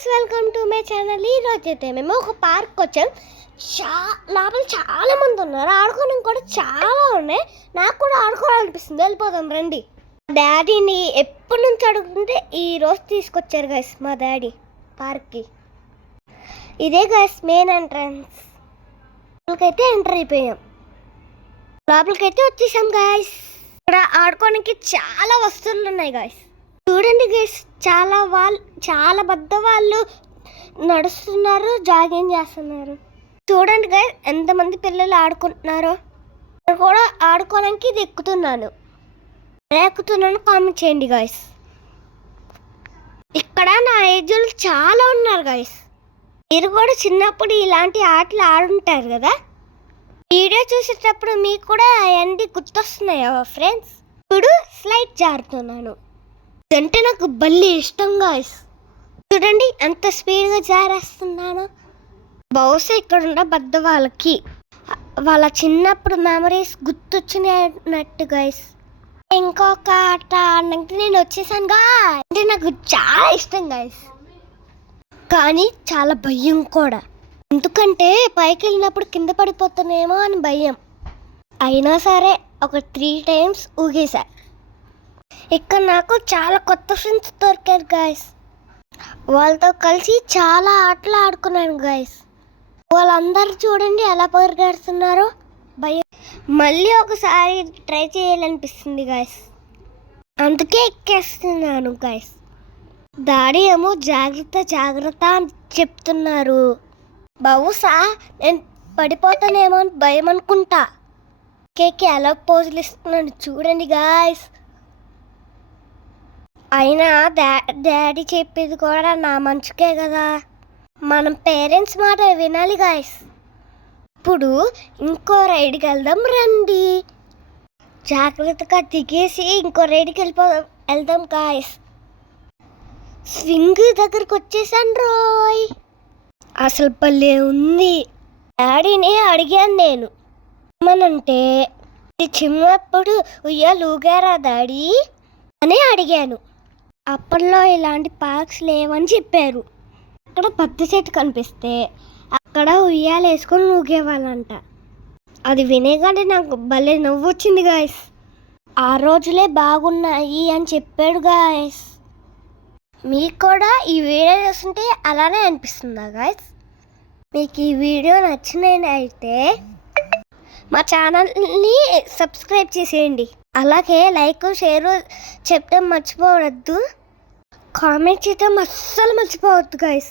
Guys, welcome to my channel. ఈరోజు అయితే మేము ఒక పార్క్ వచ్చాం. లోపల చాలా మంది ఉన్నారు. ఆడుకోవడం కూడా చాలా ఉన్నాయి. నాకు కూడా ఆడుకోవాలనిపిస్తుంది. వెళ్ళిపోదాం రండి. డాడీని ఎప్పటి నుంచి అడుగుతుంటే ఈ రోజు తీసుకొచ్చారు గైస్ మా డాడీ పార్క్కి. ఇదే గైస్ మెయిన్ ఎంట్రన్స్. లోపలికైతే ఎంటర్ అయిపోయాం. లోపలికైతే వచ్చేసాం గైస్. ఇక్కడ ఆడుకోవడానికి చాలా వస్తువులు ఉన్నాయి గైస్. చూడండి గైస్, చాలా పెద్ద వాళ్ళు నడుస్తున్నారు, జాగింగ్ చేస్తున్నారు. చూడండి గైస్, ఎంతమంది పిల్లలు ఆడుకుంటున్నారో. నేను కూడా ఆడుకోవడానికి ఇది ఎక్కుతున్నాను కామెంట్ చేయండి గైస్. ఇక్కడ నా ఏజ్ వాళ్ళు చాలా ఉన్నారు గైస్. మీరు కూడా చిన్నప్పుడు ఇలాంటి ఆటలు ఆడుంటారు కదా. వీడియో చూసేటప్పుడు మీకు కూడా అవన్నీ గుర్తొస్తున్నాయా ఫ్రెండ్స్? ఇప్పుడు స్లైడ్ జారుతున్నాను అంటే నాకు భలే ఇష్టం గాయస్. చూడండి ఎంత స్పీడ్గా జారేస్తున్నాను. బహుశా ఇక్కడ ఉన్న పెద్ద వాళ్ళకి వాళ్ళ చిన్నప్పుడు మెమరీస్ గుర్తొచ్చినట్టు గైస్. ఇంకొక ఆట ఆడడానికి నేను వచ్చేసాను గాయస్. అంటే నాకు చాలా ఇష్టం గైస్, కానీ చాలా భయం కూడా. ఎందుకంటే పైకి వెళ్ళినప్పుడు కింద పడిపోతానేమో అని భయం. అయినా సరే ఒక 3 times ఊగేశా. ఇక్కడ నాకు చాలా కొత్త ఫ్రెండ్స్ దొరికారు గాయస్. వాళ్ళతో కలిసి చాలా ఆటలు ఆడుకున్నాను గాయస్. వాళ్ళందరూ చూడండి ఎలా పరిగెడుతున్నారో. భయం. మళ్ళీ ఒకసారి ట్రై చేయాలనిపిస్తుంది గాయస్, అందుకే ఎక్కేస్తున్నాను గాయస్. డాడీ ఏమో జాగ్రత్త అని చెప్తున్నారు. బహుశా నేను పడిపోతానేమో అని భయం అనుకుంటా. కేక్ ఎలా పోజులు ఇస్తున్నాను చూడండి గాయస్. అయినా డాడీ చెప్పేది కూడా నా మంచికే కదా. మనం పేరెంట్స్ మాట వినాలి గాయస్. ఇప్పుడు ఇంకో రైడ్కి వెళ్దాం రండి. జాగ్రత్తగా దిగేసి ఇంకో రైడ్కి వెళ్దాం గాయస్. స్వింగ్ దగ్గరకు వచ్చేసాను రోయ్. అసలు భలే ఉంది. డాడీని అడిగాను నేను ఏమనంటే, చిన్నప్పుడు ఉయ్యాలు ఊగారా డాడీ అని అడిగాను. అప్పట్లో ఇలాంటి పార్క్స్ లేవని చెప్పారు. అక్కడ పత్తి చెట్టు కనిపిస్తే అక్కడ ఉయ్యాలు వేసుకొని ఊగేవాళ్ళంట. అది వినేగానే నాకు భలే నవ్వు వచ్చింది గాయస్. ఆ రోజులే బాగున్నాయి అని చెప్పాడు గాయస్. మీకు కూడా ఈ వీడియో చూస్తుంటే అలానే అనిపిస్తుందా గాయస్? మీకు ఈ వీడియో నచ్చినట్టయితే మా ఛానల్ని సబ్స్క్రైబ్ చేసేయండి. అలాగే లైక్ షేర్ చెప్పడం మర్చిపోవద్దు. కామెంట్ చేయడం అస్సలు మర్చిపోవద్దు గైస్.